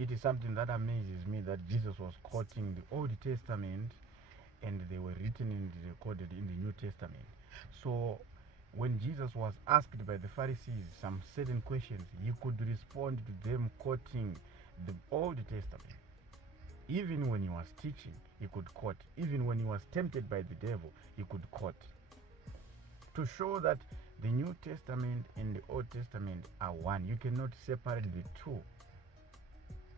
it is something that amazes me that Jesus was quoting the Old Testament and they were written and recorded in the New Testament. So when Jesus was asked by the Pharisees some certain questions, he could respond to them quoting the Old Testament. Even when he was teaching, he could quote. Even when he was tempted by the devil, he could quote. To show that the New Testament and the Old Testament are one. You cannot separate the two.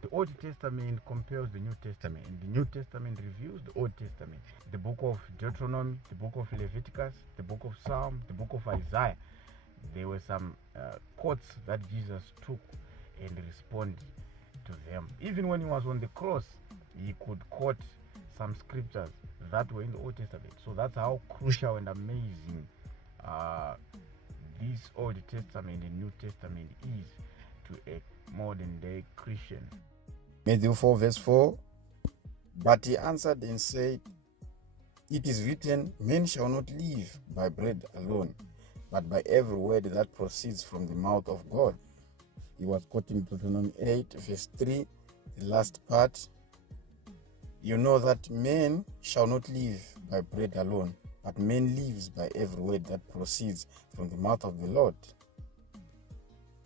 The Old Testament compares the New Testament, and the New Testament reviews the Old Testament. The book of Deuteronomy, the book of Leviticus, the book of Psalm, the book of Isaiah. There were some quotes that Jesus took and responded to them. Even when he was on the cross, he could quote some scriptures that were in the Old Testament. So that's how crucial and amazing this Old Testament and New Testament is to a modern day Christian. Matthew 4 verse 4, but he answered and said, it is written, men shall not live by bread alone, but by every word that proceeds from the mouth of God. He was quoting Deuteronomy 8 verse 3, the last part. You know that men shall not live by bread alone, but man lives by every word that proceeds from the mouth of the Lord.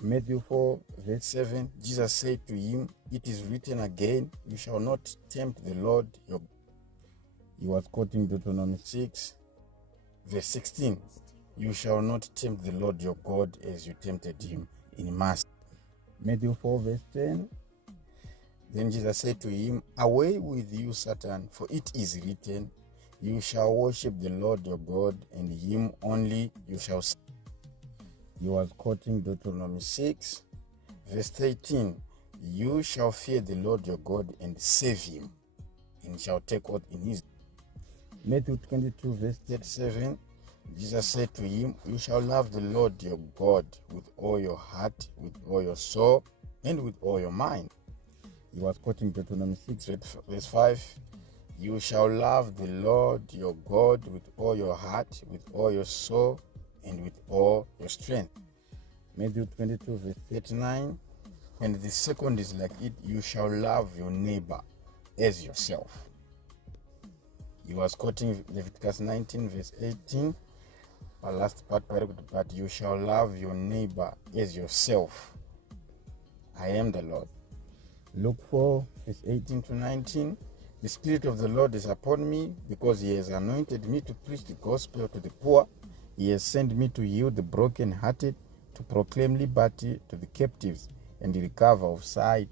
Matthew 4 verse 7, Jesus said to him, it is written again, you shall not tempt the Lord your God. He was quoting Deuteronomy 6 verse 16, you shall not tempt the Lord your God as you tempted him in Mass. Matthew 4 verse 10, then Jesus said to him, away with you, Satan, for it is written, you shall worship the Lord your God, and him only you shall serve. He was quoting Deuteronomy 6 verse 13, you shall fear the Lord your God and serve him, and shall take oath in his. Matthew 22 verse 37, Jesus said to him, you shall love the Lord your God with all your heart, with all your soul, and with all your mind. He was quoting Deuteronomy 6 verse 5, you shall love the Lord your God with all your heart, with all your soul, and with all your strength. Matthew 22 verse 39, and the second is like it, you shall love your neighbor as yourself. He was quoting Leviticus 19 verse 18, the last part, but you shall love your neighbor as yourself. I am the Lord. Luke 4 verse 18 to 19, the Spirit of the Lord is upon me, because he has anointed me to preach the gospel to the poor. He has sent me to heal the brokenhearted, to proclaim liberty to the captives, and the recovery of sight